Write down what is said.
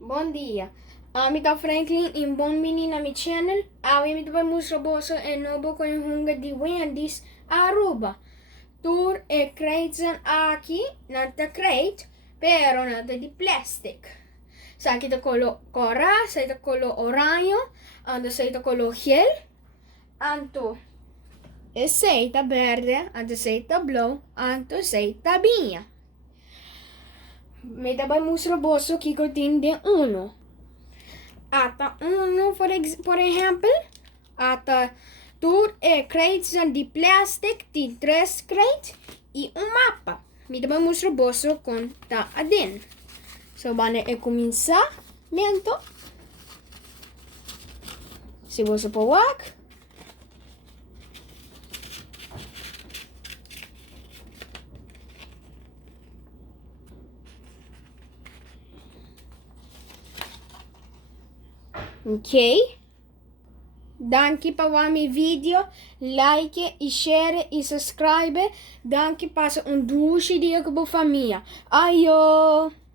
Bom dia. Ami da Franklin in Bon Mini na mi channel. Awi mi vai mostrar boso e nobo com hunga de Wendy's Aruba. Tur e crates aqui na ta crate, pero na ta di plastic. Sa kita kolo cora, sa kita kolo oranho, ando sa kita kolo gel, anto e seita verde, anto seita blu, anto seita binha. Me dá mostrar boso que tem de uno. Ata uno, por exemplo, ata tur e crates de plastic, tem 3 crates e mapa. Me dá mostrar boso com ta adin. So, bane e começamento. Se você pawak. Ok? Danke per mi video, like e share e subscribe. Danke per un duce di famiglia. Aio!